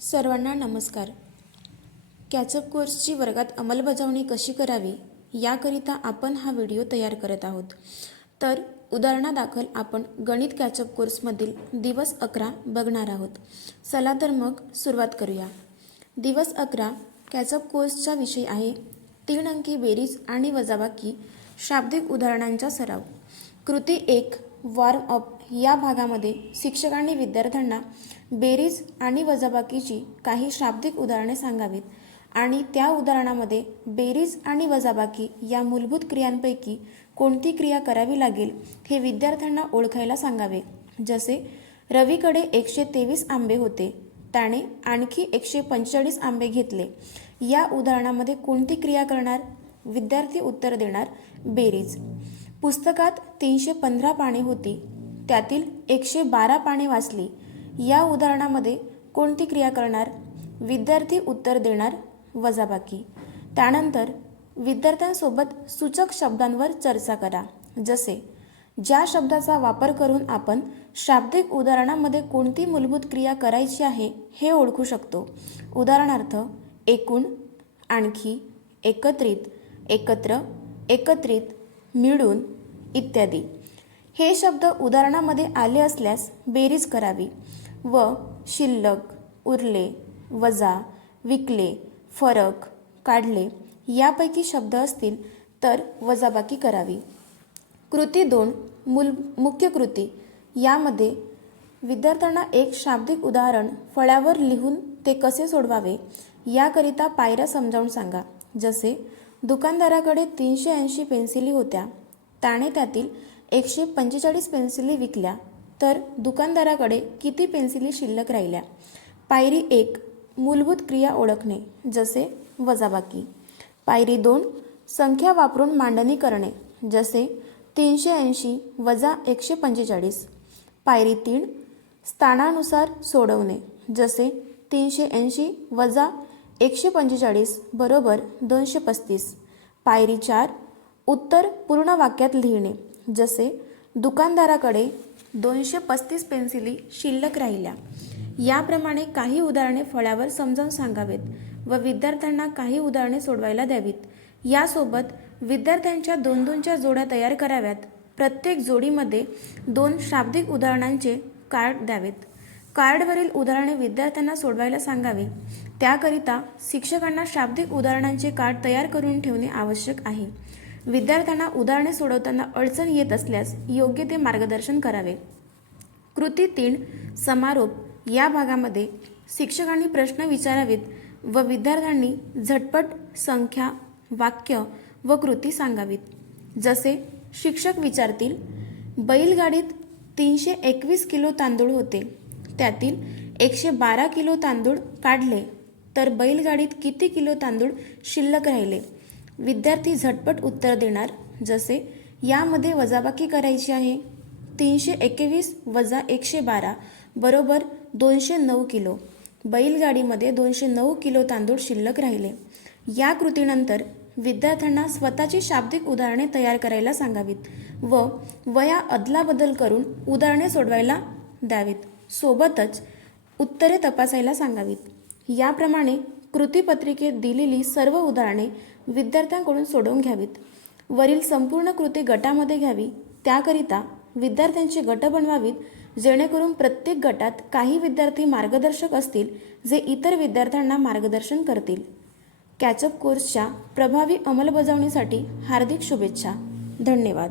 सर्वांना नमस्कार. कॅचअप कोर्सची वर्गात अंमलबजावणी कशी करावी याकरिता आपण हा व्हिडिओ तयार करत आहोत. तर उदाहरणादाखल आपण गणित कॅचअप कोर्समधील दिवस 11 बघणार आहोत. चला तर मग सुरुवात करूया. दिवस 11 कॅचअप कोर्सचा विषय आहे 3 अंकी बेरीज आणि वजाबाकी शाब्दिक उदाहरणांचा सराव. कृती 1 वॉर्म अप या भागामध्ये शिक्षकांनी विद्यार्थ्यांना बेरीज आणि वजाबाकीची काही शाब्दिक उदाहरणे सांगावीत आणि त्या उदाहरणामध्ये बेरीज आणि वजाबाकी या मूलभूत क्रियांपैकी कोणती क्रिया करावी लागेल हे विद्यार्थ्यांना ओळखायला सांगावे. जसे रवीकडे 123 आंबे होते, त्याने आणखी 145 आंबे घेतले. या उदाहरणामध्ये कोणती क्रिया करणार? विद्यार्थी उत्तर देणार बेरीज. पुस्तकात 315 पाने होती, त्यातील 112 पाने वाचली. या उदाहरणामध्ये कोणती क्रिया करणार? विद्यार्थी उत्तर देणार वजाबाकी. त्यानंतर विद्यार्थ्यांसोबत सूचक शब्दांवर चर्चा करा. जसे ज्या शब्दाचा वापर करून आपण शाब्दिक उदाहरणामध्ये कोणती मूलभूत क्रिया करायची आहे हे ओळखू शकतो. उदाहरणार्थ एकूण, आणखी, एकत्रित, एकत्र, एकत्रित, मिळून इत्यादी. हे शब्द उदाहरणामध्ये आले असल्यास बेरीज करावी व शिल्लक, उरले, वजा, विकले, फरक, काढले यापैकी शब्द असतील तर वजाबाकी करावी. कृती 2 मुख्य कृती यामध्ये विद्यार्थ्यांना एक शाब्दिक उदाहरण फळ्यावर लिहून ते कसे सोडवावे याकरिता पायऱ्या समजावून सांगा. जसे दुकानदाराकडे 380 पेन्सिली होत्या, त्याने त्यातील 145 पेन्सिली विकल्या, तर दुकानदाराकडे किती पेन्सिली शिल्लक राहिल्या? पायरी 1 मूलभूत क्रिया ओळखणे, जसे वजाबाकी. पायरी 2 संख्या वापरून मांडणी करणे, जसे 380 वजा 145. पायरी 3 स्थानानुसार सोडवणे, जसे 380 वजा 145 बरोबर 235. पायरी 4 उत्तर पूर्ण वाक्यात लिहिणे, जसे दुकानदाराकडे 235 पेन्सिली शिल्लक राहिल्या. याप्रमाणे काही उदाहरणे फळ्यावर समजावून सांगावेत व विद्यार्थ्यांना काही उदाहरणे सोडवायला द्यावीत. यासोबत विद्यार्थ्यांच्या 2-2च्या जोड्या तयार कराव्यात. प्रत्येक जोडीमध्ये 2 शाब्दिक उदाहरणांचे कार्ड द्यावेत. कार्डवरील उदाहरणे विद्यार्थ्यांना सोडवायला सांगावे. त्याकरिता शिक्षकांना शाब्दिक उदाहरणांचे कार्ड तयार करून ठेवणे आवश्यक आहे. विद्यार्थ्यांना उदाहरणे सोडवताना अडचण येत असल्यास योग्य ते मार्गदर्शन करावे. कृती 3 समारोप या भागामध्ये शिक्षकांनी प्रश्न विचारावेत व विद्यार्थ्यांनी झटपट संख्या, वाक्य व कृती सांगावीत. जसे शिक्षक विचारतील, बैलगाडीत 321 किलो तांदूळ होते, त्यातील 112 किलो तांदूळ काढले, तर बैलगाडीत किती किलो तांदूळ शिल्लक राहिले? विद्यार्थी झटपट उत्तर देणार, जसे यामध्ये वजाबाकी करायची आहे. 321 वजा 112 बरोबर 209 किलो. बैलगाडीमध्ये 209 किलो तांदूळ शिल्लक राहिले. या कृतीनंतर विद्यार्थ्यांना स्वतःची शाब्दिक उदाहरणे तयार करायला सांगावीत व वया अदलाबदल करून उदाहरणे सोडवायला द्यावीत. सोबतच उत्तरे तपासायला सांगावीत. याप्रमाणे कृतीपत्रिकेत दिलेली सर्व उदाहरणे विद्यार्थ्यांकडून सोडवून घ्यावीत. वरील संपूर्ण कृती गटामध्ये घ्यावी. त्याकरिता विद्यार्थ्यांचे गट बनवावीत, जेणेकरून प्रत्येक गटात काही विद्यार्थी मार्गदर्शक असतील जे इतर विद्यार्थ्यांना मार्गदर्शन करतील. कॅचअप कोर्सच्या प्रभावी अंमलबजावणीसाठी हार्दिक शुभेच्छा. धन्यवाद.